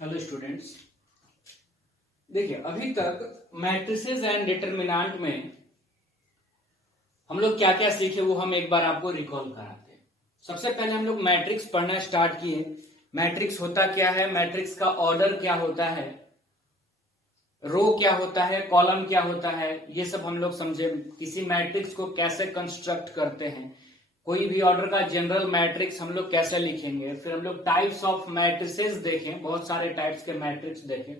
Hello students. देखिए, अभी तक मैट्रिसेस एंड डिटरमिनेंट में हम लोग क्या क्या सीखे वो हम एक बार आपको रिकॉल कराते हैं। सबसे पहले हम लोग मैट्रिक्स पढ़ना स्टार्ट किए। मैट्रिक्स होता क्या है, मैट्रिक्स का ऑर्डर क्या होता है, रो क्या होता है, कॉलम क्या होता है, ये सब हम लोग समझे। किसी मैट्रिक्स को कैसे कंस्ट्रक्ट करते हैं, कोई भी ऑर्डर का जनरल मैट्रिक्स हम लोग कैसे लिखेंगे। फिर हम लोग टाइप्स ऑफ मैट्रिसेस देखें, बहुत सारे टाइप्स के मैट्रिक्स देखें।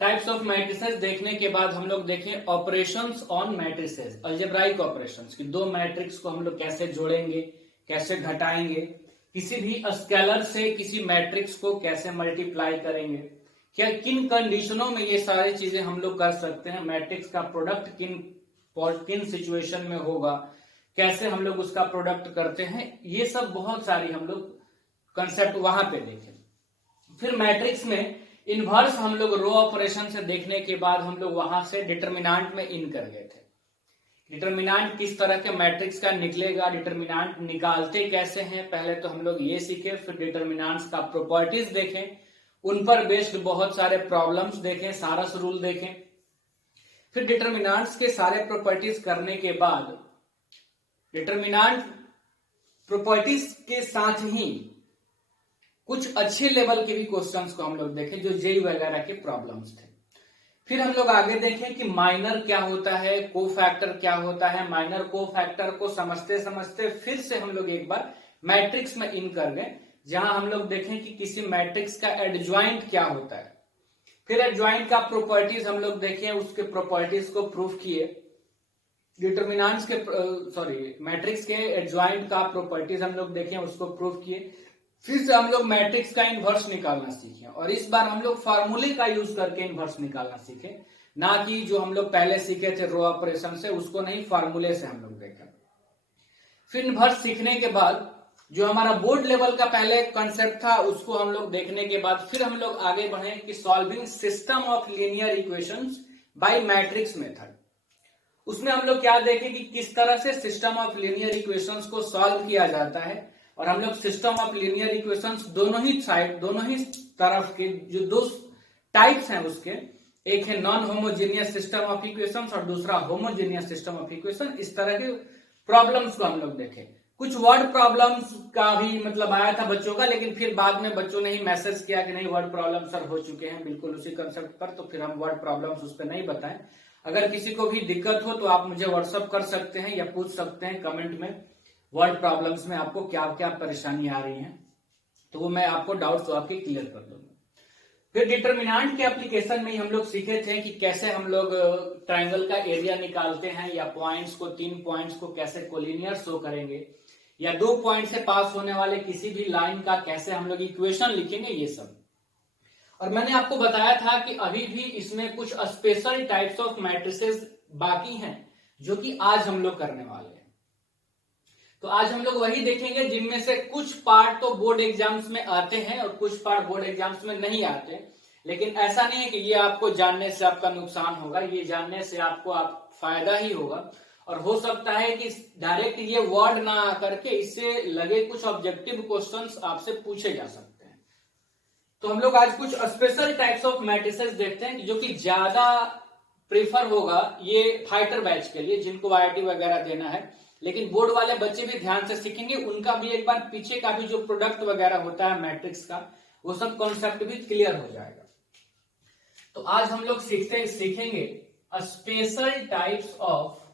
टाइप्स ऑफ मैट्रिसेस देखने के बाद हम लोग देखें operations on matrices, algebraic operations कि दो मैट्रिक्स को हम लोग कैसे जोड़ेंगे, कैसे घटाएंगे, किसी भी स्केलर से किसी मैट्रिक्स को कैसे मल्टीप्लाई करेंगे, क्या किन कंडीशनों में ये सारी चीजें हम लोग कर सकते हैं, मैट्रिक्स का प्रोडक्ट किन सिचुएशन में होगा, कैसे हम लोग उसका प्रोडक्ट करते हैं, ये सब बहुत सारी हम लोग कंसेप्ट वहां पे देखें। फिर मैट्रिक्स में इनवर्स हम लोग रो ऑपरेशन से देखने के बाद हम लोग वहां से डिटरमिनेंट में इन कर गए थे। डिटरमिनेंट किस तरह के मैट्रिक्स का निकलेगा, डिटरमिनेंट निकालते कैसे हैं, पहले तो हम लोग ये सीखे। फिर डिटरमिनेंट्स का प्रॉपर्टीज देखें, उन पर बेस्ड बहुत सारे प्रॉब्लम्स देखें, सारस रूल देखें। फिर डिटरमिनेंट्स के सारे प्रॉपर्टीज करने के बाद डिटरमिनेंट प्रॉपर्टीज के साथ ही कुछ अच्छे लेवल के भी क्वेश्चंस को हम लोग देखें जो जेई वगैरह के प्रॉब्लम्स थे। फिर हम लोग आगे देखें कि माइनर क्या होता है, कोफैक्टर क्या होता है। माइनर कोफैक्टर को समझते समझते फिर से हम लोग एक बार मैट्रिक्स में इन कर गए, जहां हम लोग देखें कि किसी मैट्रिक्स का एडजॉइंट क्या होता है। फिर एडजॉइंट का प्रॉपर्टीज हम लोग देखें, उसके प्रॉपर्टीज को प्रूफ किए। डिटरमिनेंट्स के मैट्रिक्स के एडजॉइंट का प्रॉपर्टीज हम लोग देखें, उसको प्रूफ किए। फिर से हम लोग मैट्रिक्स का इनवर्स निकालना सीखे, और इस बार हम लोग फार्मूले का यूज करके इनवर्स निकालना सीखे, ना कि जो हम लोग पहले सीखे थे रो ऑपरेशन से, उसको नहीं, फार्मूले से हम लोग देखें। फिर इनवर्स सीखने के बाद जो हमारा बोर्ड लेवल का पहले कंसेप्ट था उसको हम लोग देखने के बाद फिर हम लोग आगे बढ़े कि solving system of linear equations bye matrix method. उसमें हम लोग क्या देखें कि किस तरह से सिस्टम ऑफ लीनियर इक्वेशंस को सॉल्व किया जाता है। और हम लोग सिस्टम ऑफ लीनियर इक्वेशंस दोनों ही तरफ के जो दो टाइप्स हैं उसके, एक है non homogeneous system of equations और दूसरा होमोजेनियस सिस्टम ऑफ इक्वेशन, इस तरह के प्रॉब्लम्स को हम लोग देखें। कुछ वर्ड प्रॉब्लम्स का भी मतलब आया था बच्चों का, लेकिन फिर बाद में बच्चों ने ही मैसेज किया कि नहीं वर्ड प्रॉब्लम सर हो चुके हैं बिल्कुल उसी कंसेप्ट पर, तो फिर हम वर्ड प्रॉब्लम्स उस पर नहीं बताएं। अगर किसी को भी दिक्कत हो तो आप मुझे व्हाट्सअप कर सकते हैं या पूछ सकते हैं कमेंट में, वर्ड प्रॉब्लम्स में आपको क्या क्या परेशानी आ रही है, तो वो मैं आपको डाउट्स तो आपके क्लियर कर दूंगा। फिर डिटरमिनेंट के एप्लीकेशन में हम लोग सीखे थे कि कैसे हम लोग ट्रायंगल का एरिया निकालते हैं, या पॉइंट्स को, 3 पॉइंट्स को कैसे कोलिनियर शो करेंगे, या 2 पॉइंट से पास होने वाले किसी भी लाइन का कैसे हम लोग इक्वेशन लिखेंगे, ये सब। और मैंने आपको बताया था कि अभी भी इसमें कुछ स्पेशल टाइप्स ऑफ मैट्रिसेस बाकी हैं जो कि आज हम लोग करने वाले हैं। तो आज हम लोग वही देखेंगे जिनमें से कुछ पार्ट तो बोर्ड एग्जाम्स में आते हैं और कुछ पार्ट बोर्ड एग्जाम्स में नहीं आते। लेकिन ऐसा नहीं है कि ये आपको जानने से आपका नुकसान होगा, ये जानने से आपको फायदा ही होगा। और हो सकता है कि डायरेक्ट ये वर्ड ना आकर के इससे लगे कुछ ऑब्जेक्टिव क्वेश्चंस आपसे पूछे जा सकते हैं। तो हम लोग आज कुछ स्पेशल टाइप्स ऑफ मैट्रिसेस देखते हैं जो कि ज्यादा प्रेफर होगा ये फाइटर बैच के लिए, जिनको IIT वगैरह देना है। लेकिन बोर्ड वाले बच्चे भी ध्यान से सीखेंगे, उनका भी एक बार पीछे का भी जो प्रोडक्ट वगैरह होता है मैट्रिक्स का, वो सब कॉन्सेप्ट भी क्लियर हो जाएगा। तो आज हम लोग सीखेंगे special types of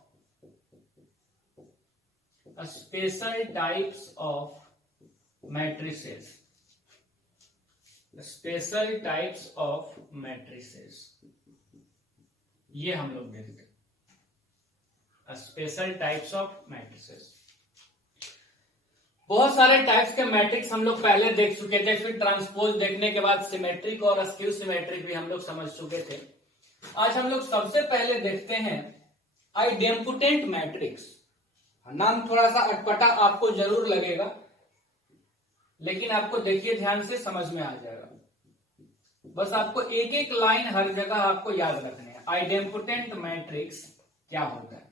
matrices. Special types of matrices, ये हम लोग देखते हैं। स्पेशल टाइप्स ऑफ मैट्रिसेस, बहुत सारे टाइप्स के मैट्रिक्स हम लोग पहले देख चुके थे। फिर ट्रांसपोज देखने के बाद सिमेट्रिक और स्क्यू सिमेट्रिक भी हम लोग समझ चुके थे। आज हम लोग सबसे पहले देखते हैं आइडेम्पोटेंट मैट्रिक्स। नाम थोड़ा सा अटपटा आपको जरूर लगेगा, लेकिन आपको देखिए ध्यान से समझ में आ जाएगा। बस आपको एक एक लाइन हर जगह आपको याद रखनी है। आइडेम्पोटेंट मैट्रिक्स क्या होता है?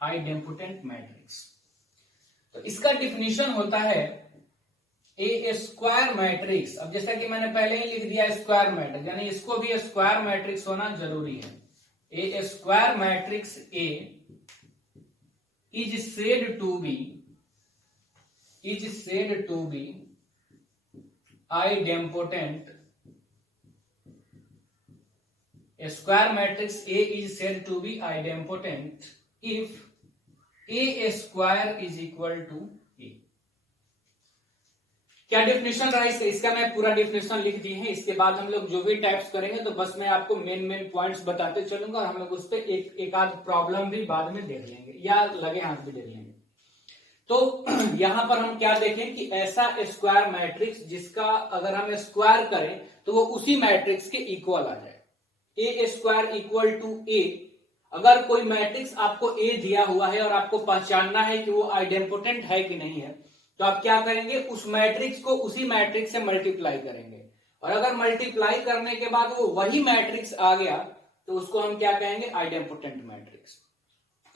आइडेम्पोटेंट मैट्रिक्स, तो इसका डिफिनीशन होता है ए स्क्वायर मैट्रिक्स, अब जैसा कि मैंने पहले ही लिख दिया स्क्वायर मैट्रिक्स, यानी इसको भी स्क्वायर मैट्रिक्स होना जरूरी है। A square matrix A is said to be idempotent. A square matrix A is said to be idempotent if A square is equal to A. क्या डेफिनेशन रहा इसका मैं पूरा डेफिनेशन लिख दी है। इसके बाद हम लोग जो भी टाइप्स करेंगे तो बस मैं आपको मेन पॉइंट्स बताते चलूंगा और हम लोग उस पर एक आध प्रॉब्लम भी बाद में देख लेंगे या लगे हाथ भी देख लेंगे। तो यहां पर हम क्या देखें कि ऐसा स्क्वायर मैट्रिक्स जिसका अगर हम स्क्वायर करें तो वो उसी मैट्रिक्स के इक्वल आ जाए। ए स्क्वायर इक्वल टू ए, अगर कोई मैट्रिक्स आपको ए दिया हुआ है और आपको पहचानना है कि वो आइडेम्पोटेंट है कि नहीं है, तो आप क्या करेंगे, उस मैट्रिक्स को उसी मैट्रिक्स से मल्टीप्लाई करेंगे, और अगर मल्टीप्लाई करने के बाद वो वही मैट्रिक्स आ गया तो उसको हम क्या कहेंगे, आइडेम्पोटेंट मैट्रिक्स।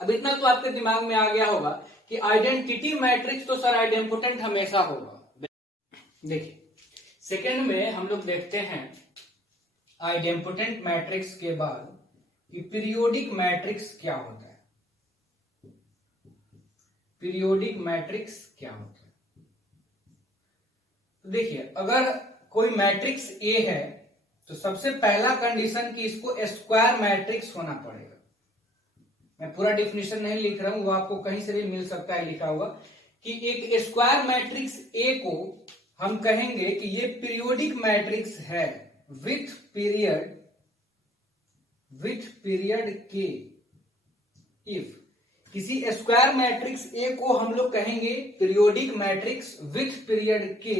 अब इतना तो आपके दिमाग में आ गया होगा कि आइडेंटिटी मैट्रिक्स तो सर आइडेम्पोटेंट हमेशा होगा। देखिए सेकंड में हम लोग देखते हैं आइडेम्पोटेंट मैट्रिक्स के बाद कि पीरियोडिक मैट्रिक्स क्या होता है। पीरियोडिक मैट्रिक्स क्या होता है, तो देखिए अगर कोई मैट्रिक्स ए है तो सबसे पहला कंडीशन कि इसको स्क्वायर मैट्रिक्स होना पड़ेगा। मैं पूरा डेफिनेशन नहीं लिख रहा हूं, वो आपको कहीं से भी मिल सकता है लिखा हुआ, कि एक स्क्वायर मैट्रिक्स ए को हम कहेंगे कि ये पीरियोडिक मैट्रिक्स है विथ पीरियड के। इफ किसी स्क्वायर मैट्रिक्स ए को हम लोग कहेंगे पीरियोडिक मैट्रिक्स विथ पीरियड के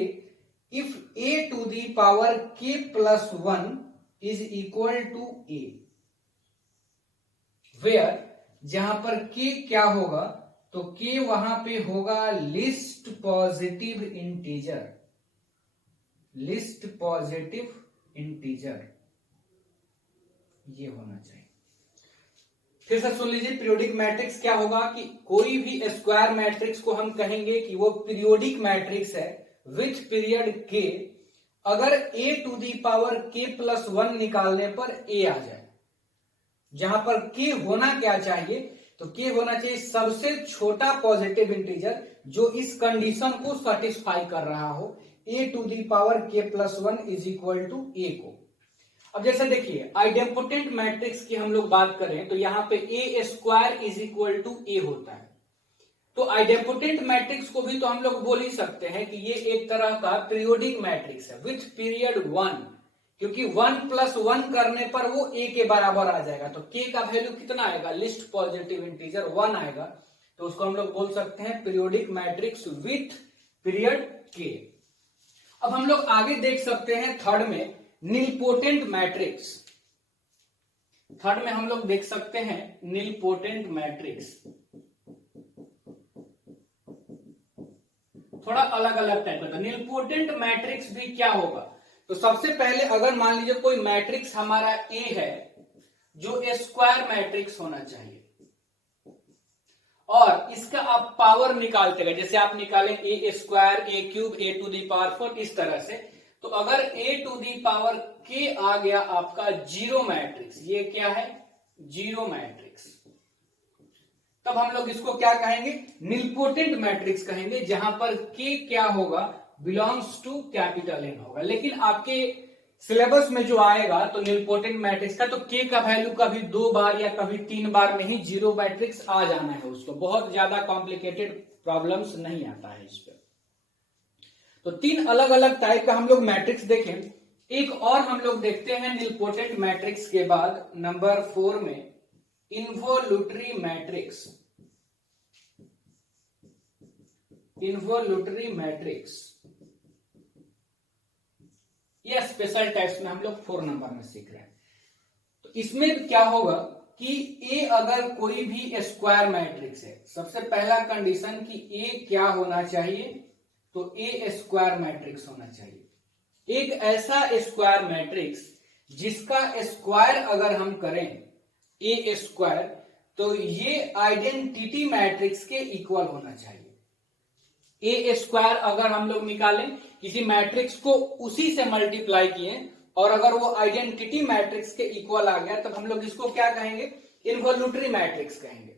if A to the power के plus 1 is equal to A, where जहां पर k क्या होगा, तो k वहां पे होगा least positive integer. Least positive integer ये होना चाहिए। फिर से सुन लीजिए, पीरियोडिक मैट्रिक्स क्या होगा कि कोई भी स्क्वायर मैट्रिक्स को हम कहेंगे कि वो पीरियोडिक मैट्रिक्स है विथ पीरियड k, अगर a to the power k plus 1 निकालने पर a आ जाए। जहां पर k होना क्या चाहिए, तो k होना चाहिए सबसे छोटा पॉजिटिव इंटीजर जो इस कंडीशन को सेटिस्फाई कर रहा हो, a to the power k plus 1 is equal to a को। अब जैसे देखिए आइडेम्पोटेंट मैट्रिक्स की हम लोग बात करें तो यहां पे a square is equal to a होता है, तो आइडेम्पोटेंट मैट्रिक्स को भी तो हम लोग बोल ही सकते हैं कि ये एक तरह का पीरियोडिक मैट्रिक्स है विथ पीरियड 1, क्योंकि 1 प्लस 1 करने पर वो a के बराबर आ जाएगा। तो k का वैल्यू कितना आएगा, लिस्ट पॉजिटिव इंटीजर 1 आएगा, तो उसको हम लोग बोल सकते हैं periodic matrix with period k। अब हम लोग आगे देख सकते हैं थर्ड में नीलपोटेंट मैट्रिक्स। थर्ड में हम लोग देख सकते हैं नीलपोटेंट मैट्रिक्स, थोड़ा अलग अलग टाइप का। नीलपोटेंट मैट्रिक्स भी क्या होगा, तो सबसे पहले अगर मान लीजिए कोई मैट्रिक्स हमारा ए है जो स्क्वायर मैट्रिक्स होना चाहिए, और इसका आप पावर निकालते गए, जैसे आप निकालें A square A cube A to the power 4 इस तरह से, तो अगर ए टू दी पावर के आ गया आपका जीरो मैट्रिक्स, ये क्या है, जीरो मैट्रिक्स, तब हम लोग इसको क्या कहेंगे, नीलपोटेंट मैट्रिक्स कहेंगे, जहां पर के क्या होगा, बिलोंग्स टू कैपिटल एन होगा। लेकिन आपके सिलेबस में जो आएगा तो नीलपोटेंट मैट्रिक्स का तो के का वैल्यू कभी 2 बार या कभी 3 बार में ही जीरो मैट्रिक्स आ जाना है, उसको बहुत ज्यादा कॉम्प्लिकेटेड प्रॉब्लम्स नहीं आता है इस पर। तो 3 अलग अलग टाइप का हम लोग मैट्रिक्स देखें। एक और हम लोग देखते हैं नीलपोटेंट मैट्रिक्स के बाद नंबर 4 में इन्वोल्यूटरी मैट्रिक्स। इन्वोल्यूटरी मैट्रिक्स ये स्पेशल टाइप्स में हम लोग 4 नंबर में सीख रहे हैं। तो इसमें क्या होगा कि ए अगर कोई भी स्क्वायर मैट्रिक्स है, सबसे पहला कंडीशन कि ए क्या होना चाहिए, तो ए स्क्वायर मैट्रिक्स होना चाहिए। एक ऐसा स्क्वायर मैट्रिक्स जिसका स्क्वायर अगर हम करें ए स्क्वायर, तो ये आइडेंटिटी मैट्रिक्स के इक्वल होना चाहिए। ए स्क्वायर अगर हम लोग निकालें किसी मैट्रिक्स को उसी से मल्टीप्लाई किए और अगर वो आइडेंटिटी मैट्रिक्स के इक्वल आ गया तब हम लोग इसको क्या कहेंगे, इन्वोल्यूटरी मैट्रिक्स कहेंगे।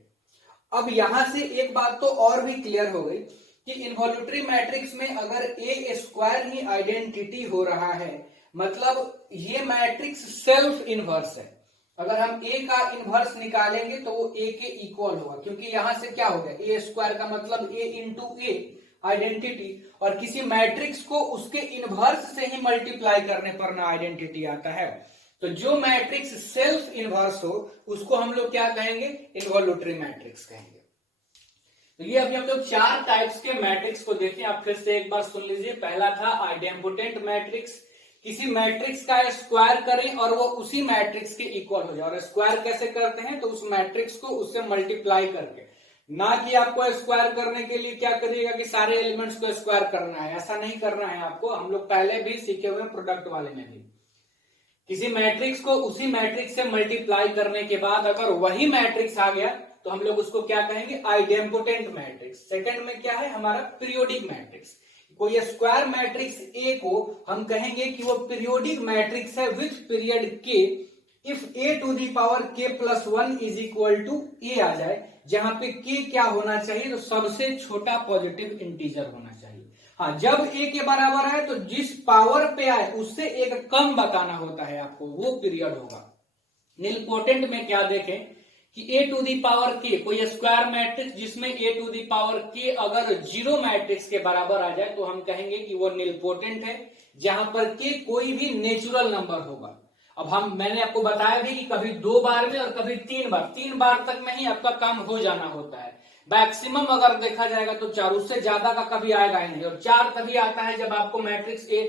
अब यहां से एक बात तो और भी क्लियर हो गई कि इन्वोल्यूटरी मैट्रिक्स में अगर ए स्क्वायर ही आइडेंटिटी हो रहा है मतलब ये मैट्रिक्स सेल्फ इनवर्स है। अगर हम ए का इनवर्स निकालेंगे तो वो ए के इक्वल होगा, क्योंकि यहां से क्या हो गया, ए स्क्वायर का मतलब ए इंटू ए आइडेंटिटी, और किसी मैट्रिक्स को उसके इनवर्स से ही मल्टीप्लाई करने पर ना आइडेंटिटी आता है। तो जो मैट्रिक्स सेल्फ इनवर्स हो उसको हम लोग क्या कहेंगे, इन्वोल्यूटरी मैट्रिक्स कहेंगे। तो ये अभी हम लोग 4 टाइप्स के मैट्रिक्स को देखें। आप फिर से एक बार सुन लीजिए। पहला था आइडेम्पोटेंट मैट्रिक्स, किसी मैट्रिक्स का स्क्वायर करें और वो उसी मैट्रिक्स के इक्वल हो जाए। और स्क्वायर कैसे करते हैं, तो उस मैट्रिक्स को उससे मल्टीप्लाई करके, ना कि आपको स्क्वायर करने के लिए क्या करिएगा कि सारे एलिमेंट्स को स्क्वायर करना है, ऐसा नहीं करना है आपको। हम लोग पहले भी सीखे हुए प्रोडक्ट वाले में भी किसी मैट्रिक्स को उसी मैट्रिक्स से मल्टीप्लाई करने के बाद अगर वही मैट्रिक्स आ गया तो हम लोग उसको क्या कहेंगे, आइडेम्पोटेंट मैट्रिक्स। सेकंड में क्या है हमारा, पीरियोडिक मैट्रिक्स। कोई स्क्वायर मैट्रिक्स ए को हम कहेंगे कि वो पीरियोडिक मैट्रिक्स है विथ पीरियड के if A to the power के plus 1 is equal to A आ जाए, जहां पे के क्या होना चाहिए, तो सबसे छोटा पॉजिटिव इंटीजर होना चाहिए। हाँ, जब ए के बराबर है तो जिस पावर पे आए उससे एक कम बताना होता है आपको, वो पीरियड होगा। निलपोटेंट में क्या देखें कि ए टू दी पावर के, कोई स्क्वायर मैट्रिक्स जिसमें ए टू दी पावर के अगर 0 मैट्रिक्स के बराबर आ जाए तो हम कहेंगे कि वो निलपोटेंट है, जहां पर के कोई भी नेचुरल नंबर होगा। अब मैंने आपको बताया भी कि कभी 2 बार में और कभी 3 बार तक में ही आपका काम हो जाना होता है। मैक्सिमम अगर देखा जाएगा तो 4, उससे ज्यादा का कभी आएगा ही नहीं। और 4 तभी आता है जब आपको मैट्रिक्स ए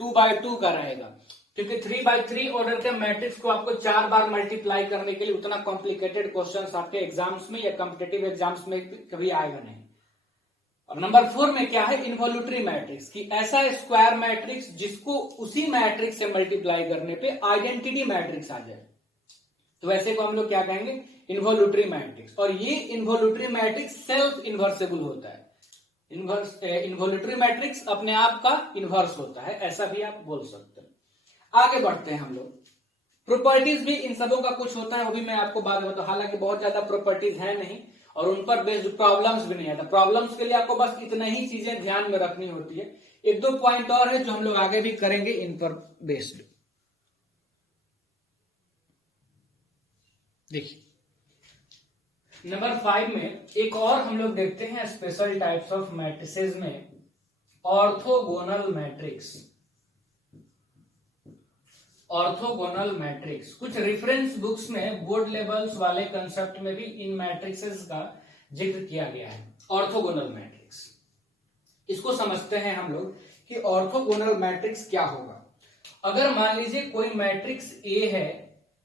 2x2 का रहेगा, क्योंकि 3x3 ऑर्डर के मैट्रिक्स को आपको 4 बार मल्टीप्लाई करने के लिए उतना कॉम्प्लिकेटेड क्वेश्चंस आपके एग्जाम्स में या कॉम्पिटेटिव एग्जाम्स में कभी आएगा नहीं। और नंबर 4 में क्या है, इन्वोल्यूटरी मैट्रिक्स, कि ऐसा स्क्वायर मैट्रिक्स जिसको उसी मैट्रिक्स से मल्टीप्लाई करने पे आइडेंटिटी मैट्रिक्स आ जाए, तो वैसे को हम लोग क्या कहेंगे, इन्वोल्यूटरी मैट्रिक्स। और ये इन्वोल्यूटरी मैट्रिक्स सेल्फ इन्वर्सेबल होता है। इन्वोल्यूटरी मैट्रिक्स अपने आप का इन्वर्स होता है, ऐसा भी आप बोल सकते हैं। आगे बढ़ते हैं हम लोग। प्रॉपर्टीज भी इन सबों का कुछ होता है, वो भी मैं आपको बाद में बताऊं। हालांकि बहुत ज्यादा प्रॉपर्टीज है नहीं और उन पर बेस्ड प्रॉब्लम्स भी नहीं आता। प्रॉब्लम्स के लिए आपको बस इतना ही चीजें ध्यान में रखनी होती है। 1-2 पॉइंट और है जो हम लोग आगे भी करेंगे इन पर बेस्ड। देखिए नंबर 5 में एक और हम लोग देखते हैं स्पेशल टाइप्स ऑफ मैट्रिसेस में ऑर्थोगोनल मैट्रिक्स। ऑर्थोगोनल मैट्रिक्स कुछ रेफरेंस बुक्स में बोर्ड लेवल्स वाले कंसेप्ट में भी इन मैट्रिक्सेस का जिक्र किया गया है। ऑर्थोगोनल मैट्रिक्स, इसको समझते हैं हम लोग कि ऑर्थोगोनल मैट्रिक्स क्या होगा। अगर मान लीजिए कोई मैट्रिक्स ए है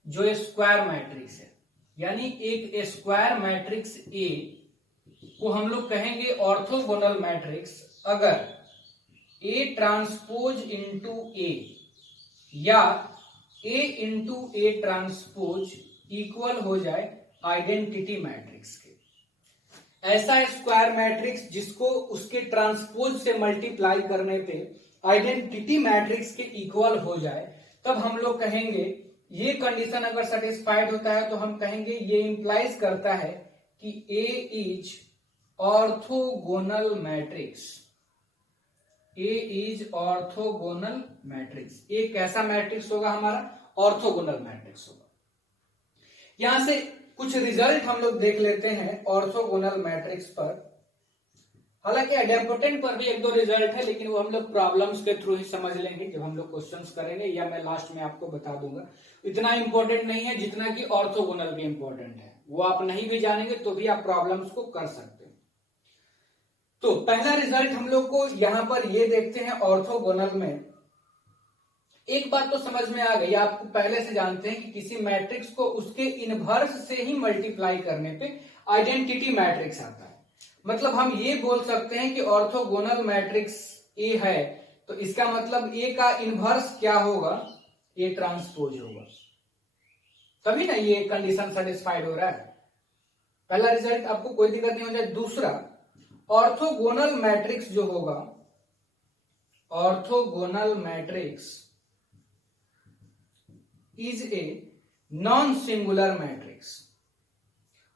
जो स्क्वायर मैट्रिक्स है, यानी एक स्क्वायर मैट्रिक्स ए को हम लोग कहेंगे ऑर्थोगोनल मैट्रिक्स अगर ए ट्रांसपोज इंटू ए या ए इंटू ए ट्रांसपोज इक्वल हो जाए आइडेंटिटी मैट्रिक्स के। ऐसा स्क्वायर मैट्रिक्स जिसको उसके ट्रांसपोज से मल्टीप्लाई करने पे आइडेंटिटी मैट्रिक्स के इक्वल हो जाए, तब हम लोग कहेंगे, ये कंडीशन अगर सेटिस्फाइड होता है तो हम कहेंगे ये इंप्लाइज करता है कि A is orthogonal matrix. A is orthogonal matrix. A कैसा मैट्रिक्स होगा हमारा, ऑर्थोगोनल मैट्रिक्स होगा। यहां से कुछ रिजल्ट हम लोग देख लेते हैं ऑर्थोगोनल मैट्रिक्स पर। हालांकि आइडेम्पोटेंट पर भी 1-2 रिजल्ट है, लेकिन वो हम लोग प्रॉब्लम्स के थ्रू ही समझ लेंगे जब हम लोग क्वेश्चंस करेंगे, या मैं लास्ट में आपको बता दूंगा। इतना इंपॉर्टेंट नहीं है जितना कि ऑर्थोगोनल भी इंपॉर्टेंट है। वो आप नहीं भी जानेंगे तो भी आप प्रॉब्लम्स को कर सकते हैं। तो पहला रिजल्ट हम लोग को यहां पर ये देखते हैं ऑर्थोगोनल में। एक बात तो समझ में आ गई, आपको पहले से जानते हैं कि किसी मैट्रिक्स को उसके इनवर्स से ही मल्टीप्लाई करने पे आइडेंटिटी मैट्रिक्स आता है। मतलब हम ये बोल सकते हैं कि ऑर्थोगोनल मैट्रिक्स ए है तो इसका मतलब ए का इनवर्स क्या होगा, ए ट्रांसपोज होगा, तभी ना ये कंडीशन सेटिस्फाइड हो रहा है। पहला रिजल्ट आपको कोई दिक्कत नहीं हो जाए। दूसरा, ऑर्थोगोनल मैट्रिक्स जो होगा, orthogonal matrix is a non singular matrix.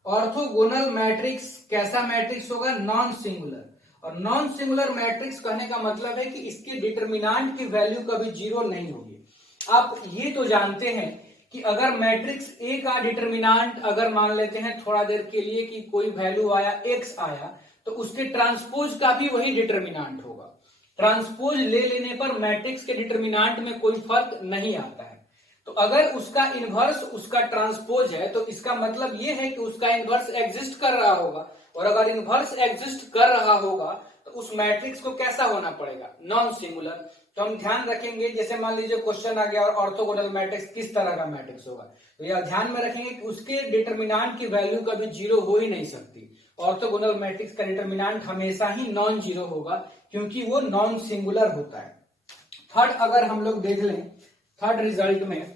Orthogonal matrix कैसा मैट्रिक्स होगा? Non singular. और नॉन सिंगुलर मैट्रिक्स कहने का मतलब है कि इसके डिटरमिनेंट की वैल्यू कभी जीरो नहीं होगी। आप ये तो जानते हैं कि अगर मैट्रिक्स ए का डिटरमिनेंट अगर मान लेते हैं थोड़ा देर के लिए कि कोई वैल्यू आया एक्स आया, तो उसके ट्रांसपोज का भी वही डिटरमिनेंट होगा। ट्रांसपोज ले लेने पर मैट्रिक्स के डिटरमिनेंट में कोई फर्क नहीं आता है। तो अगर उसका इनवर्स उसका ट्रांसपोज है तो इसका मतलब यह है कि उसका इनवर्स एग्जिस्ट कर रहा होगा, और अगर इनवर्स एग्जिस्ट कर रहा होगा तो उस मैट्रिक्स को कैसा होना पड़ेगा? Non singular. तो हम ध्यान रखेंगे, जैसे मान लीजिए क्वेश्चन आ गया और ऑर्थोगोनल मैट्रिक्स किस तरह का मैट्रिक्स होगा, तो यह ध्यान में रखेंगे कि उसके डिटरमिनेंट की वैल्यू कभी जीरो हो ही नहीं सकती। ऑर्थोगोनल मैट्रिक्स का डिटरमिनेंट हमेशा ही नॉन जीरो होगा, क्योंकि वो नॉन सिंगुलर होता है। थर्ड अगर हम लोग देख लें, थर्ड रिजल्ट में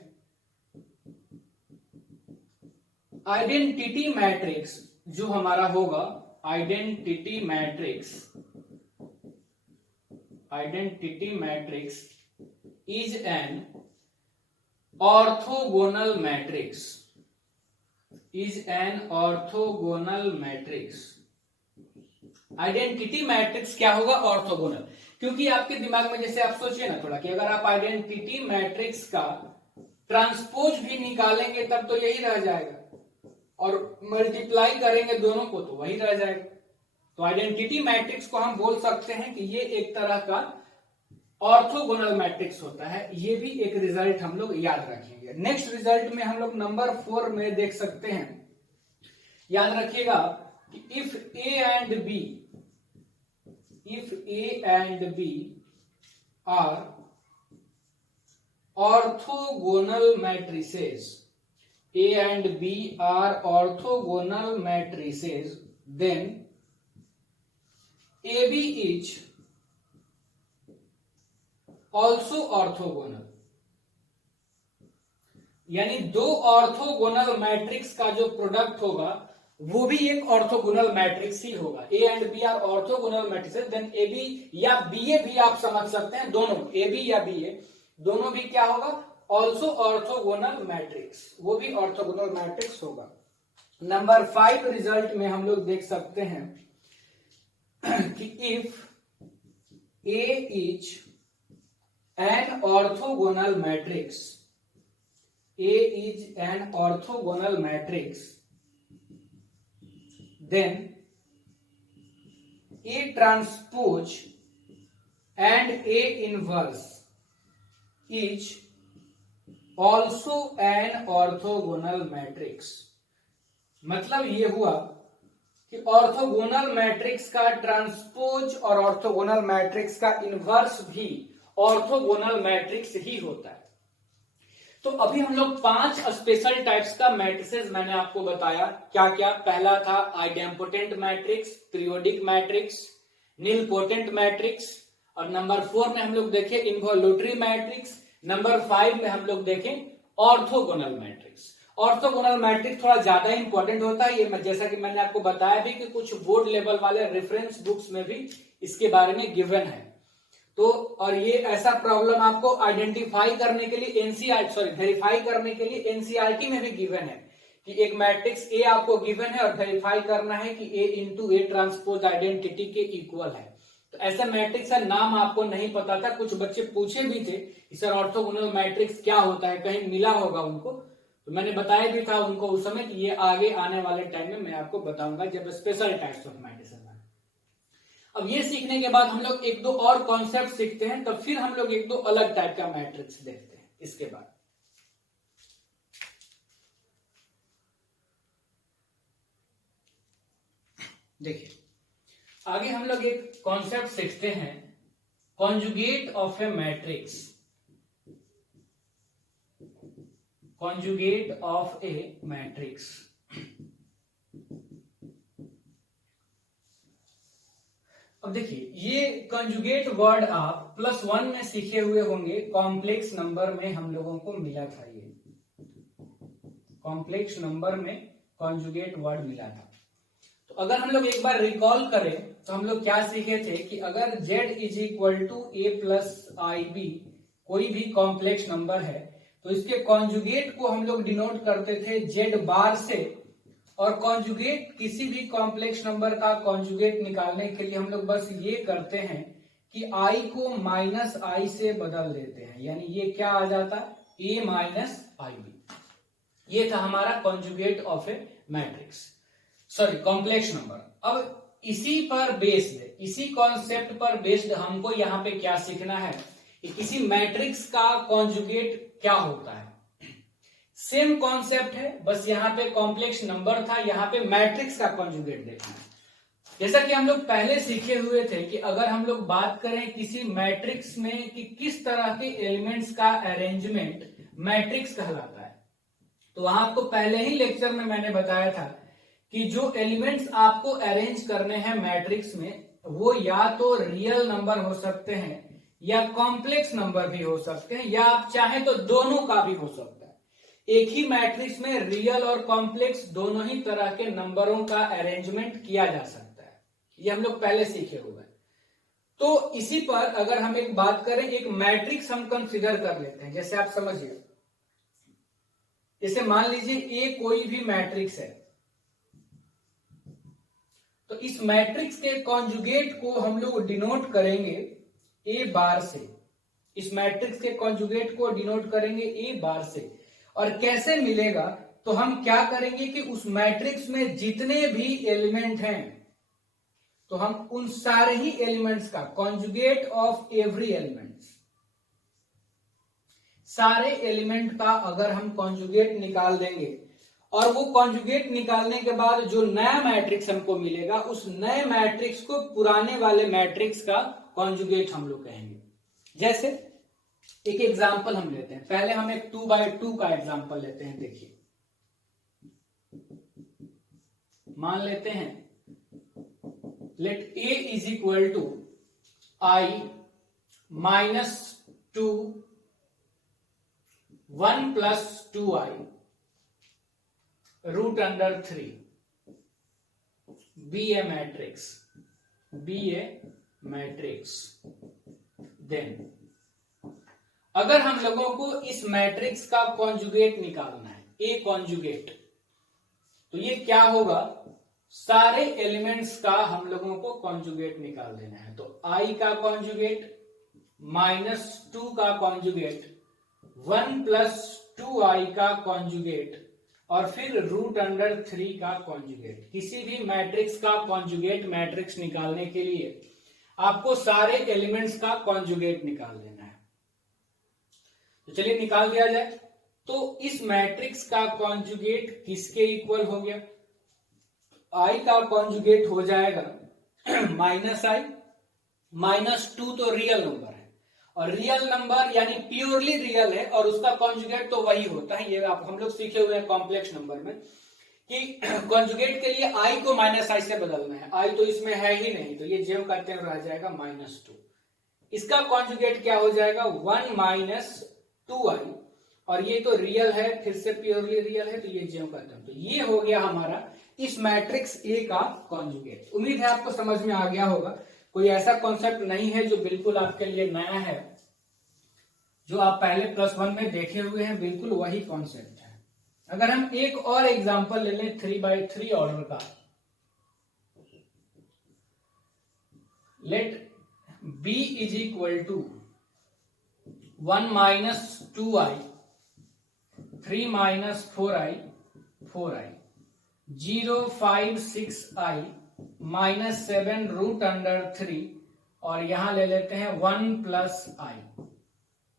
आइडेंटिटी मैट्रिक्स जो हमारा होगा, identity matrix is an orthogonal matrix, is an orthogonal matrix. Identity matrix क्या होगा? ऑर्थोगोनल। क्योंकि आपके दिमाग में जैसे आप सोचिए ना थोड़ा कि अगर आप आइडेंटिटी मैट्रिक्स का ट्रांसपोज भी निकालेंगे तब तो यही रह जाएगा, और मल्टीप्लाई करेंगे दोनों को तो वही रह जाएगा। तो आइडेंटिटी मैट्रिक्स को हम बोल सकते हैं कि ये एक तरह का ऑर्थोगोनल मैट्रिक्स होता है। ये भी एक रिजल्ट हम लोग याद रखेंगे। नेक्स्ट रिजल्ट में हम लोग नंबर 4 में देख सकते हैं, याद रखिएगा कि if A and B are orthogonal matrices, A and B are orthogonal matrices, then AB is also orthogonal। यानी दो ऑर्थोगोनल मैट्रिक्स का जो प्रोडक्ट होगा वो भी एक ऑर्थोगोनल मैट्रिक्स ही होगा। A and B are orthogonal matrices, then AB या BA भी आप समझ सकते हैं, दोनों AB या BA दोनों भी क्या होगा? ऑल्सो ऑर्थोगोनल मैट्रिक्स, वो भी ऑर्थोगोनल मैट्रिक्स होगा। नंबर 5 रिजल्ट में हम लोग देख सकते हैं कि if A is an orthogonal matrix, A is an orthogonal matrix, then A transpose and A inverse is also an orthogonal matrix. मतलब ये हुआ कि ऑर्थोगोनल मैट्रिक्स का ट्रांसपोज और ऑर्थोगोनल मैट्रिक्स का इनवर्स भी ऑर्थोगोनल मैट्रिक्स ही होता है। तो अभी हम लोग 5 स्पेशल टाइप्स का मैट्रिसेस मैंने आपको बताया, क्या क्या? पहला था idempotent matrix, periodic matrix, nilpotent matrix, और नंबर 4 में हम लोग देखे इन्वोल्यूटरी मैट्रिक्स, नंबर 5 में हम लोग देखें ऑर्थोगोनल मैट्रिक्स। ऑर्थोगोनल मैट्रिक्स थोड़ा ज्यादा इंपॉर्टेंट होता है, ये जैसा कि मैंने आपको बताया भी कि कुछ बोर्ड लेवल वाले रेफरेंस बुक्स में भी इसके बारे में गिवन है। तो और ये ऐसा प्रॉब्लम आपको आइडेंटिफाई करने के लिए वेरीफाई करने के लिए एनसीईआरटी में भी गिवन है कि एक मैट्रिक्स ए आपको गिवन है और वेरीफाई करना है कि ए इंटू ए ट्रांसपोज आइडेंटिटी के इक्वल है। तो ऐसा मैट्रिक्स का नाम आपको नहीं पता था, कुछ बच्चे पूछे भी थे कि सर ऑर्थोगोनल मैट्रिक्स क्या होता है, कहीं मिला होगा उनको, तो मैंने बताया भी था उनको उस समय कि ये आगे आने वाले टाइम में मैं आपको बताऊंगा जब स्पेशल टाइप्स ऑफ मैट्रिक्स। अब ये सीखने के बाद हम लोग 1-2 और कॉन्सेप्ट सीखते हैं, तब फिर हम लोग 1-2 अलग टाइप का मैट्रिक्स देखते हैं इसके बाद। देखिए आगे हम लोग एक कॉन्सेप्ट सीखते हैं, conjugate of A matrix, conjugate of A matrix. अब देखिए ये कंजुगेट वर्ड आप +1 में सीखे हुए होंगे, कॉम्प्लेक्स नंबर में हम लोगों को मिला था। ये कॉम्प्लेक्स नंबर में कंजुगेट वर्ड मिला था। तो तो अगर हम लोग एक बार रिकॉल करें तो हम लोग क्या सीखे थे कि अगर z is equal to a plus I B कोई भी कॉम्प्लेक्स नंबर है तो इसके कॉन्जुगेट को हम लोग डिनोट करते थे z बार से, और कॉन्जुगेट किसी भी कॉम्प्लेक्स नंबर का कॉन्जुगेट निकालने के लिए हम लोग बस ये करते हैं कि i को माइनस आई से बदल देते हैं, यानी ये क्या आ जाता है a माइनस आई बी। ये था हमारा conjugate of A matrix, sorry complex number. अब इसी पर बेस्ड, इसी कॉन्सेप्ट पर बेस्ड हमको यहाँ पे क्या सीखना है कि किसी मैट्रिक्स का कॉन्जुगेट क्या होता है। सेम कॉन्सेप्ट है, बस यहाँ पे कॉम्प्लेक्स नंबर था, यहाँ पे मैट्रिक्स का कॉन्जुगेट देखना है। जैसा कि हम लोग पहले सीखे हुए थे कि अगर हम लोग बात करें किसी मैट्रिक्स में कि किस तरह के एलिमेंट्स का अरेंजमेंट मैट्रिक्स कहलाता है, तो वहां आपको पहले ही लेक्चर में मैंने बताया था कि जो एलिमेंट्स आपको अरेंज करने हैं मैट्रिक्स में वो या तो रियल नंबर हो सकते हैं या कॉम्प्लेक्स नंबर भी हो सकते हैं, या आप चाहें तो दोनों का भी हो सकता है। एक ही मैट्रिक्स में रियल और कॉम्प्लेक्स दोनों ही तरह के नंबरों का अरेंजमेंट किया जा सकता है, ये हम लोग पहले सीखे हुए हैं। तो इसी पर अगर हम एक बात करें, एक मैट्रिक्स हम कंसीडर कर लेते हैं। जैसे आप समझिए, जैसे मान लीजिए ए कोई भी मैट्रिक्स है, तो इस मैट्रिक्स के कॉन्जुगेट को हम लोग डिनोट करेंगे ए बार से। इस मैट्रिक्स के कॉन्जुगेट को डिनोट करेंगे ए बार से। और कैसे मिलेगा, तो हम क्या करेंगे कि उस मैट्रिक्स में जितने भी एलिमेंट हैं तो हम उन सारे ही एलिमेंट्स का कॉन्जुगेट ऑफ एवरी एलिमेंट्स, सारे एलिमेंट का अगर हम कॉन्जुगेट निकाल देंगे और वो कॉन्जुगेट निकालने के बाद जो नया मैट्रिक्स हमको मिलेगा उस नए मैट्रिक्स को पुराने वाले मैट्रिक्स का कॉन्जुगेट हम लोग कहेंगे। जैसे एक एग्जांपल हम लेते हैं, पहले हम एक 2x2 का एग्जांपल लेते हैं। देखिए, मान लेते हैं let a is equal to I minus 2 1 plus 2i root under 3 be a matrix. Then अगर हम लोगों को इस मैट्रिक्स का कॉन्जुगेट निकालना है, ए कॉन्जुगेट, तो ये क्या होगा, सारे एलिमेंट्स का हम लोगों को कॉन्जुगेट निकाल देना है। तो आई का कॉन्जुगेट माइनस 2 का कॉन्जुगेट 1 प्लस 2i का कॉन्जुगेट और फिर रूट अंडर 3 का कॉन्जुगेट। किसी भी मैट्रिक्स का कॉन्जुगेट मैट्रिक्स निकालने के लिए आपको सारे एलिमेंट्स का कॉन्जुगेट निकाल देना है। तो चलिए निकाल दिया जाए। तो इस मैट्रिक्स का कॉन्जुगेट किसके इक्वल हो गया, आई का कॉन्जुगेट हो जाएगा माइनस आई, माइनस 2 तो रियल नंबर है और रियल नंबर यानी प्योरली रियल है और उसका कॉन्जुगेट तो वही होता है। ये आप हम लोग सीखे हुए हैं कॉम्प्लेक्स नंबर में कि कॉन्जुगेट के लिए आई को माइनस आई से बदलना है। आई तो इसमें है ही नहीं, तो ये जेम करते हैं रह जाएगा माइनस 2। इसका कॉन्जुगेट क्या हो जाएगा 1 माइनस 2i, और ये तो रियल है, फिर से प्योरली रियल है, तो ये जेम करते हैं। तो ये हो गया हमारा इस मैट्रिक्स ए का कॉन्जुगेट। उम्मीद है आपको समझ में आ गया होगा। कोई ऐसा कॉन्सेप्ट नहीं है जो बिल्कुल आपके लिए नया है, जो आप पहले +1 में देखे हुए हैं, बिल्कुल वही कॉन्सेप्ट है। अगर हम एक और एग्जांपल ले लें 3x3 ऑर्डर का, let b is equal to 1 minus 2i 3 minus 4i 0 5 6i minus 7 root under 3, और यहां ले लेते हैं 1 plus I,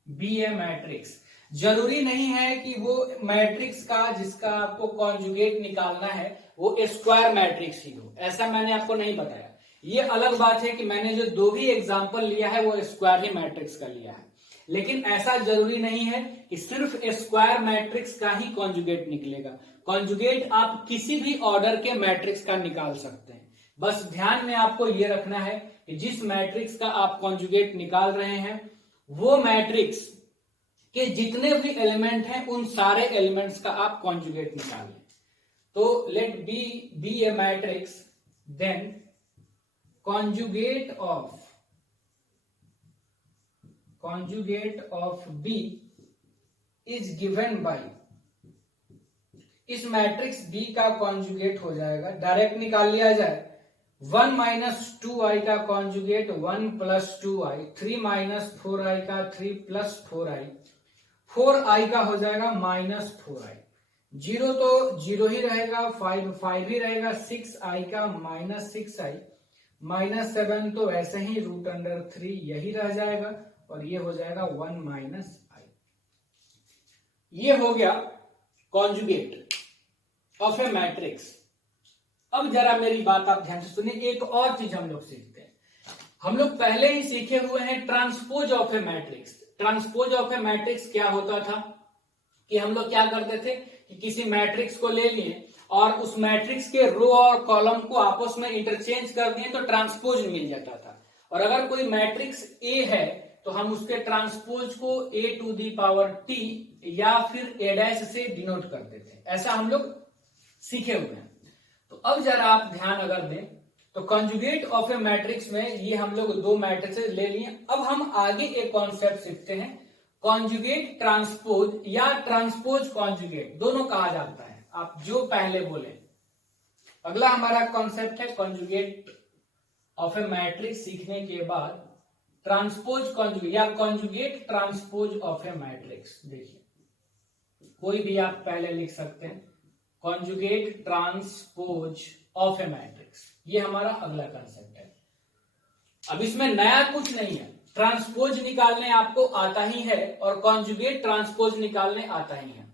be a matrix. जरूरी नहीं है कि वो मैट्रिक्स का जिसका आपको कॉन्जुगेट निकालना है वो स्क्वायर मैट्रिक्स ही हो, ऐसा मैंने आपको नहीं बताया। ये अलग बात है कि मैंने जो दो भी एग्जांपल लिया है वो स्क्वायर ही मैट्रिक्स का लिया है, लेकिन ऐसा जरूरी नहीं है कि सिर्फ स्क्वायर मैट्रिक्स का ही कॉन्जुगेट निकलेगा। कॉन्जुगेट आप किसी भी ऑर्डर के मैट्रिक्स का निकाल सकते हैं। बस ध्यान में आपको ये रखना है कि जिस मैट्रिक्स का आप कॉन्जुगेट निकाल रहे हैं वो मैट्रिक्स के जितने भी एलिमेंट हैं उन सारे एलिमेंट्स का आप कॉन्जुगेट निकालें। तो let B a matrix then conjugate of B is given by, इस मैट्रिक्स B का कॉन्जुगेट हो जाएगा, डायरेक्ट निकाल लिया जाए, 1 माइनस 2i का conjugate 1 plus 2i, 3 minus 4i का 3 प्लस 4i, 4i का हो जाएगा माइनस 4i, 0 तो 0 ही रहेगा, 5 ही रहेगा, 6i का माइनस 6i, माइनस 7 तो ऐसे ही √3 यही रह जाएगा, और ये हो जाएगा 1 माइनस i। ये हो गया कॉन्जुगेट ऑफ ए मैट्रिक्स। अब जरा मेरी बात आप ध्यान से सुनिए, एक और चीज हम लोग सीखते हैं। हम लोग पहले ही सीखे हुए हैं transpose of A matrix. Transpose of A matrix क्या होता था कि हम लोग क्या करते थे कि किसी मैट्रिक्स को ले लिए और उस मैट्रिक्स के रो और कॉलम को आपस में इंटरचेंज कर दिए तो ट्रांसपोज मिल जाता था। और अगर कोई मैट्रिक्स ए है तो हम उसके ट्रांसपोज को a⁻t या फिर a' से डिनोट करते थे। ऐसा हम लोग सीखे हुए हैं। तो अब जरा आप ध्यान अगर दें तो कॉन्जुगेट ऑफ ए मैट्रिक्स में ये हम लोग दो मैट्रिक्सेस ले लिए। अब हम आगे एक कॉन्सेप्ट सीखते हैं, कॉन्जुगेट ट्रांसपोज या ट्रांसपोज कॉन्जुगेट, दोनों कहा जाता है, आप जो पहले बोले। अगला हमारा कॉन्सेप्ट है कॉन्जुगेट ऑफ ए मैट्रिक्स सीखने के बाद ट्रांसपोज कॉन्जुगेट या conjugate transpose of A matrix. देखिए कोई भी आप पहले लिख सकते हैं, conjugate transpose of A matrix, ये हमारा अगला कंसेप्ट है। अब इसमें नया कुछ नहीं है, ट्रांसपोज निकालने आपको आता ही है और कॉन्जुगेट ट्रांसपोज निकालने आता ही है।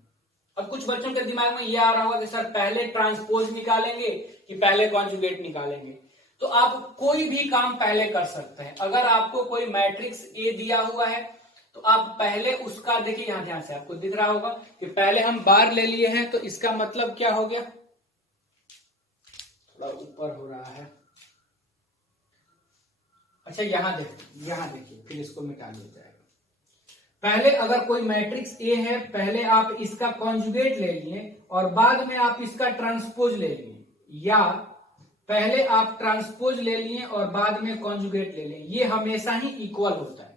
अब कुछ बच्चों के दिमाग में ये आ रहा होगा कि सर पहले ट्रांसपोज निकालेंगे कि पहले कॉन्जुगेट निकालेंगे। तो आप कोई भी काम पहले कर सकते हैं। अगर आपको कोई मैट्रिक्स ए दिया हुआ है तो आप पहले उसका, देखिए यहां ध्यान से आपको दिख रहा होगा कि पहले हम बार ले लिए हैं, तो इसका मतलब क्या हो गया, थोड़ा ऊपर हो रहा है, अच्छा यहां देखिए फिर इसको मिटा दिया जाएगा। पहले अगर कोई मैट्रिक्स ए है, पहले आप इसका कॉन्जुगेट ले लिए और बाद में आप इसका ट्रांसपोज ले लिए, या पहले आप ट्रांसपोज ले लिए और बाद में कॉन्जुगेट ले लिए, ये हमेशा ही इक्वल होता है।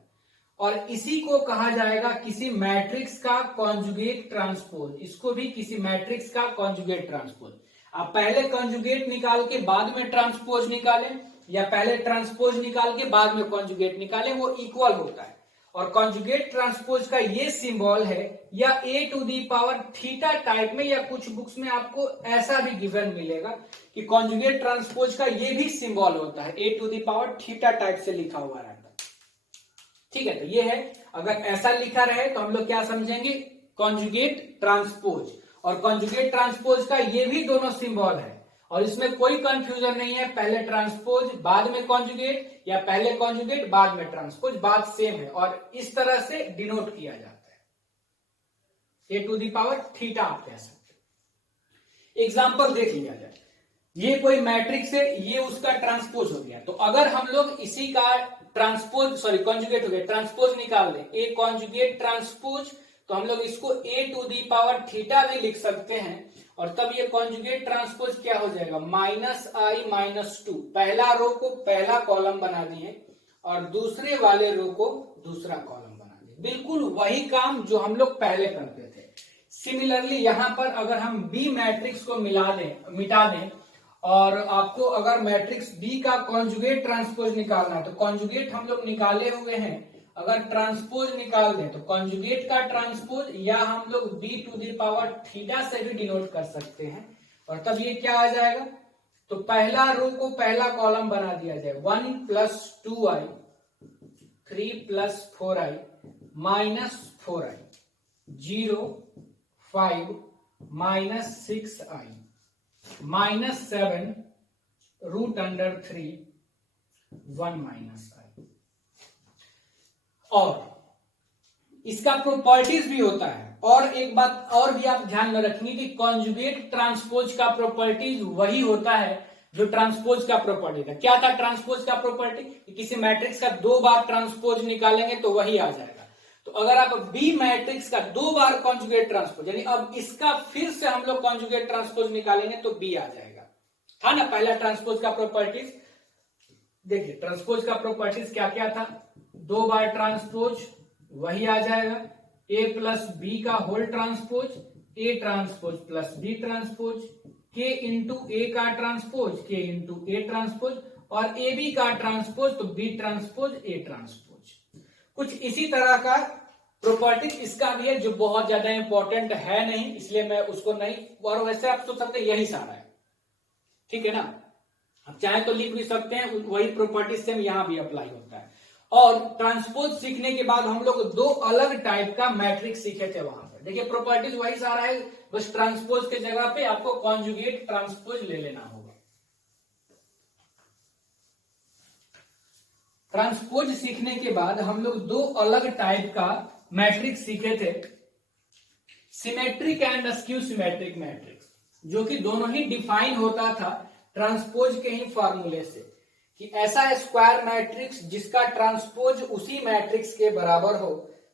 और इसी को कहा जाएगा किसी मैट्रिक्स का कॉन्जुगेट ट्रांसपोज, इसको भी किसी मैट्रिक्स का कॉन्जुगेट ट्रांसपोज। आप पहले कॉन्जुगेट निकाल के बाद में ट्रांसपोज निकालें या पहले ट्रांसपोज निकाल के बाद में कॉन्जुगेट निकालें, वो इक्वल होता है। और कॉन्जुगेट ट्रांसपोज का ये सिंबल है, या a⁻θ टाइप में, या कुछ बुक्स में आपको ऐसा भी गिवन मिलेगा कि कॉन्जुगेट ट्रांसपोज का ये भी सिंबल होता है, a⁻θ टाइप से लिखा हुआ रहता है। ठीक है, तो ये है, अगर ऐसा लिखा रहे तो हम लोग क्या समझेंगे, कॉन्जुगेट ट्रांसपोज। और कॉन्जुगेट ट्रांसपोज का ये भी दोनों सिंबल है और इसमें कोई कंफ्यूजन नहीं है, पहले ट्रांसपोज बाद में कॉन्जुगेट या पहले कॉन्जुगेट बाद में ट्रांसपोज, बात सेम है और इस तरह से डिनोट किया जाता है, a⁻θ आप कह सकते हैं। एग्जाम्पल देख लिया जाए, ये कोई मैट्रिक्स है, ये उसका ट्रांसपोज हो गया, तो अगर हम लोग इसी का कॉन्जुगेट हो गया, ट्रांसपोज निकाल दें, ए कॉन्जुगेट ट्रांसपोज, तो हम लोग इसको a⁻θ भी लिख सकते हैं और तब ये कॉन्जुगेट ट्रांसपोज क्या हो जाएगा, -i-2। पहला रो को पहला कॉलम बना दिए और दूसरे वाले रो को दूसरा कॉलम बना दिए, बिल्कुल वही काम जो हम लोग पहले करते थे। सिमिलरली यहां पर अगर हम बी मैट्रिक्स को मिटा दें और आपको अगर मैट्रिक्स बी का कॉन्जुगेट ट्रांसपोज निकालना है, तो कॉन्जुगेट हम लोग निकाले हुए हैं, अगर ट्रांसपोज निकाल दें तो कॉन्जुगेट का ट्रांसपोज, या हम लोग b⁻θ से भी डिनोट कर सकते हैं, और तब ये क्या आ जाएगा, तो पहला रो को पहला कॉलम बना दिया जाए, 1 + 2i, 3 + 4i, -4i, 0, 5, -6i, -7, √3, 1 -i। और इसका प्रॉपर्टीज भी होता है। और एक बात और भी आप ध्यान में रखेंगे कि कॉन्जुगेट ट्रांसपोज का प्रॉपर्टीज वही होता है जो ट्रांसपोज का प्रॉपर्टी था। क्या था ट्रांसपोज का प्रॉपर्टी, किसी मैट्रिक्स का 2 बार ट्रांसपोज निकालेंगे तो वही आ जाएगा। तो अगर आप बी मैट्रिक्स का 2 बार कॉन्जुगेट ट्रांसपोज, यानी अब इसका फिर से हम लोग कॉन्जुगेट ट्रांसपोज निकालेंगे तो बी आ जाएगा। था ना पहला ट्रांसपोज का प्रॉपर्टीज। देखिए ट्रांसपोज का प्रॉपर्टीज क्या क्या था, 2 बार ट्रांसपोज वही आ जाएगा, ए प्लस बी का whole transpose, A transpose plus B transpose, K into A का transpose, K into A transpose, और ए बी का ट्रांसपोज तो बी ट्रांसपोज ए ट्रांसपोज। कुछ इसी तरह का प्रॉपर्टीज इसका भी है जो बहुत ज्यादा इंपॉर्टेंट है नहीं, इसलिए मैं उसको नहीं, और वैसे आप सोच सकते हैं यही सारा है, ठीक है ना। आप चाहे तो लिख भी सकते हैं, वही प्रॉपर्टीज सेम यहां भी अप्लाई होता है। और ट्रांसपोज सीखने के बाद हम लोग 2 अलग टाइप का मैट्रिक्स सीखे थे वहां पर। देखिए प्रॉपर्टीज वही सारा है, बस ट्रांसपोज के जगह पे आपको कॉन्जुगेट ट्रांसपोज ले लेना होगा। ट्रांसपोज सीखने के बाद हम लोग 2 अलग टाइप का मैट्रिक्स सीखे थे, symmetric and askew symmetric matrix, जो कि दोनों ही डिफाइन होता था ट्रांसपोज के ही फॉर्मूले से, कि ऐसा स्क्वायर मैट्रिक्स जिसका ट्रांसपोज उसी मैट्रिक्स के बराबर हो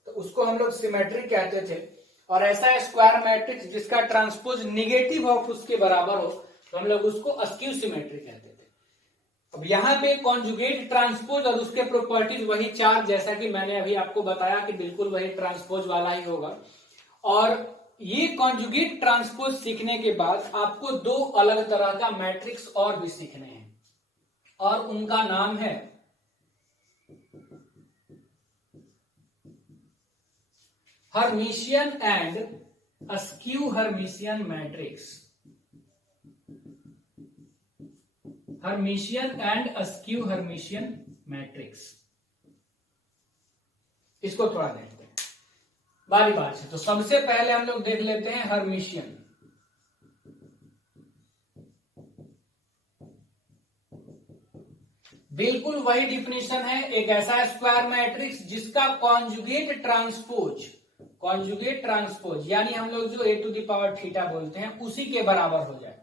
तो उसको हम लोग सिमेट्रिक कहते थे, और ऐसा स्क्वायर मैट्रिक्स जिसका ट्रांसपोज निगेटिव ऑफ उसके बराबर हो तो हम लोग उसको अस्क्यू सिमेट्रिक कहते थे। अब यहाँ पे कॉन्जुगेट ट्रांसपोज और उसके प्रॉपर्टीज वही 4, जैसा कि मैंने अभी आपको बताया कि बिल्कुल वही ट्रांसपोज वाला ही होगा। और ये कॉन्जुगेट ट्रांसपोज सीखने के बाद आपको 2 अलग तरह का मैट्रिक्स और भी सीखने हैं, और उनका नाम है Hermitian and askew Hermitian matrix. Hermitian and askew Hermitian matrix, इसको थोड़ा देखते हैं बारी बारी से। तो सबसे पहले हम लोग देख लेते हैं हर्मिशियन। बिल्कुल वही डिफिनेशन है, एक ऐसा स्क्वायर मैट्रिक्स जिसका कॉन्जुगेट ट्रांसपोज यानी हम लोग जो a to the power theta बोलते हैं उसी के बराबर हो जाए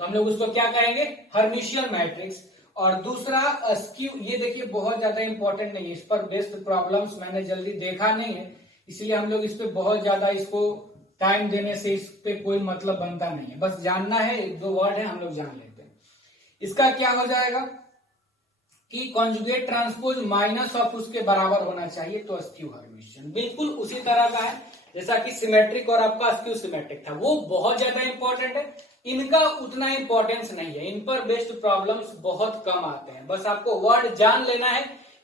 तो हम लोग उसको क्या कहेंगे, हर्मिशियन मैट्रिक्स। और दूसरा अस्क्यू, ये देखिए बहुत ज्यादा इंपॉर्टेंट नहीं है, इस पर बेस्ड प्रॉब्लम्स मैंने जल्दी देखा नहीं है, इसलिए हम लोग इस पे बहुत ज्यादा इसको टाइम देने से इस पे कोई मतलब बनता नहीं है, बस जानना है, 2 वर्ड है हम लोग जान लेते हैं। इसका क्या हो जाएगा कि कॉन्जुगेट ट्रांसपोज माइनस ऑफ उसके बराबर होना चाहिए, तो अस्क्यू हर्मिशियन बिल्कुल उसी तरह का है जैसा कि सिमेट्रिक और आपका अस्क्यू सिमेट्रिक था। वो बहुत ज्यादा इंपॉर्टेंट है, इनका उतना इंपॉर्टेंस नहीं है, इन पर बेस्ड प्रॉब्लम्स बहुत कम आते हैं, बस आपको वर्ड जान लेना है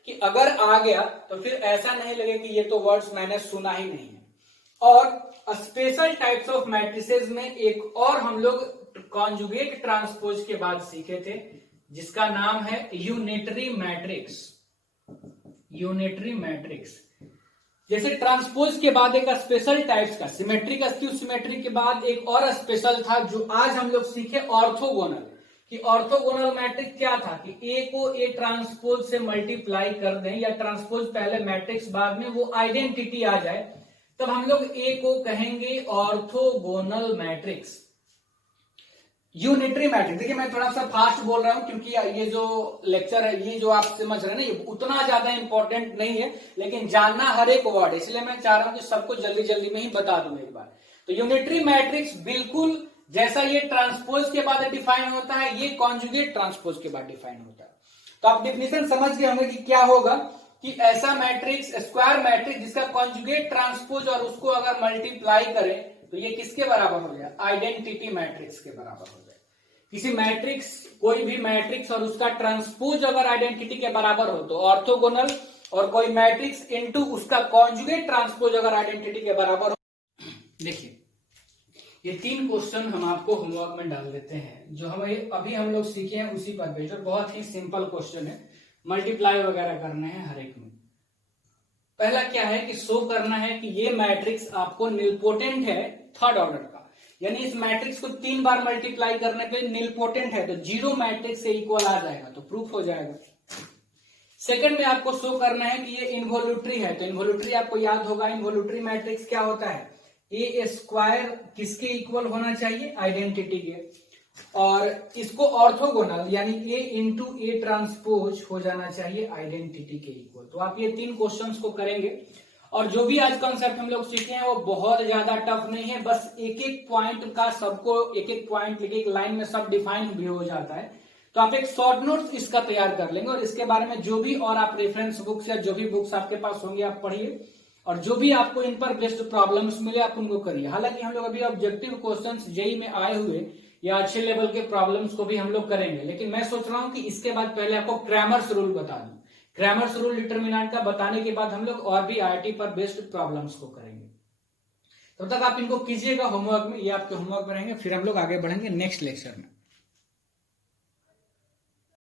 कि अगर आ गया तो फिर ऐसा नहीं लगे कि ये तो वर्ड्स मैंने सुना ही नहीं है। और स्पेशल टाइप्स ऑफ मैट्रिसेस में एक और हम लोग कॉन्जुगेट ट्रांसपोज के बाद सीखे थे जिसका नाम है यूनिटरी मैट्रिक्स। यूनिटरी मैट्रिक्स जैसे ट्रांसपोज के बाद एक स्पेशल टाइप्स का सिमेट्रिक अस्क्यू सिमेट्रिक के बाद एक और स्पेशल था जो आज हम लोग सीखे ऑर्थोगोनल। कि ऑर्थोगोनल मैट्रिक्स क्या था कि ए को ए ट्रांसपोज से मल्टीप्लाई कर दें या ट्रांसपोज पहले मैट्रिक्स बाद में वो आइडेंटिटी आ जाए तब हम लोग ए को कहेंगे ऑर्थोगोनल मैट्रिक्स। यूनिटरी मैट्रिक्स, देखिए मैं थोड़ा सा फास्ट बोल रहा हूं क्योंकि ये जो लेक्चर है, ये जो आप समझ रहे हैं ना, ये उतना ज्यादा इंपॉर्टेंट नहीं है, लेकिन जानना हर एक वर्ड है, इसलिए मैं चाह रहा हूं कि सबको जल्दी जल्दी में ही बता दूं एक बार। तो यूनिटरी मैट्रिक्स बिल्कुल जैसा ये ट्रांसपोज के बाद डिफाइन होता है, ये कॉन्जुगेट ट्रांसपोज के बाद डिफाइन होता है। तो आप डिफिनेशन समझ गए होंगे कि क्या होगा कि ऐसा मैट्रिक्स स्क्वायर मैट्रिक्स जिसका कॉन्जुगेट ट्रांसपोज और उसको अगर मल्टीप्लाई करें तो ये किसके बराबर हो जाए, आइडेंटिटी मैट्रिक्स के बराबर हो जाए। किसी मैट्रिक्स, कोई भी मैट्रिक्स और उसका ट्रांसपोज अगर आइडेंटिटी के बराबर हो तो ऑर्थोगोनल, और कोई मैट्रिक्स इनटू उसका कॉन्जुगेट ट्रांसपोज अगर आइडेंटिटी के बराबर हो। देखिए ये 3 क्वेश्चन हम आपको होमवर्क में डाल देते हैं जो हमें अभी हम लोग सीखे हैं उसी पर बेस्ड, और बहुत ही सिंपल क्वेश्चन है, मल्टीप्लाई वगैरह करने हैं हर एक में। पहला क्या है कि शो करना है कि ये मैट्रिक्स आपको निलपोटेंट है 3rd ऑर्डर का, यानी इस मैट्रिक्स को 3 बार मल्टीप्लाई करने पे निलपोटेंट है तो 0 मैट्रिक्स से इक्वल आ जाएगा, तो प्रूफ हो जाएगा। सेकंड में आपको शो करना है कि ये इनवॉल्यूटरी है, तो इनवॉल्यूटरी आपको याद होगा, इनवॉल्यूटरी मैट्रिक्स क्या होता है, ए स्क्वायर किसके इक्वल होना चाहिए, आइडेंटिटी के, और इसको ऑर्थोगोनल यानी ए इंटू ए ट्रांसपोज हो जाना चाहिए आइडेंटिटी के इक्वल। तो आप ये 3 क्वेश्चंस को करेंगे और जो भी आज कॉन्सेप्ट हम लोग सीखे हैं वो बहुत ज्यादा टफ नहीं है, बस एक एक पॉइंट का सबको एक एक पॉइंट लिखे, एक लाइन में सब डिफाइन भी हो जाता है। तो आप एक शॉर्ट नोट्स इसका तैयार कर लेंगे और इसके बारे में जो भी और आप रेफरेंस बुक्स या जो भी बुक्स आपके पास होंगी आप पढ़िए, और जो भी आपको इन पर बेस्ड प्रॉब्लम्स मिले आप उनको करिए। हालांकि हम लोग अभी ऑब्जेक्टिव क्वेश्चंस जेई में आए हुए या अच्छे लेवल के प्रॉब्लम्स को भी हम लोग करेंगे, लेकिन मैं सोच रहा हूं कि इसके बाद पहले आपको क्रैमर्स रूल बता दूं। क्रैमर्स रूल डिटरमिनेंट का बताने के बाद हम लोग और भी आईआईटी पर बेस्ड प्रॉब्लम्स को करेंगे। तब तक आप इनको कीजिएगा होमवर्क में, ये आपके होमवर्क में रहेंगे। फिर हम लोग आगे बढ़ेंगे नेक्स्ट लेक्चर में।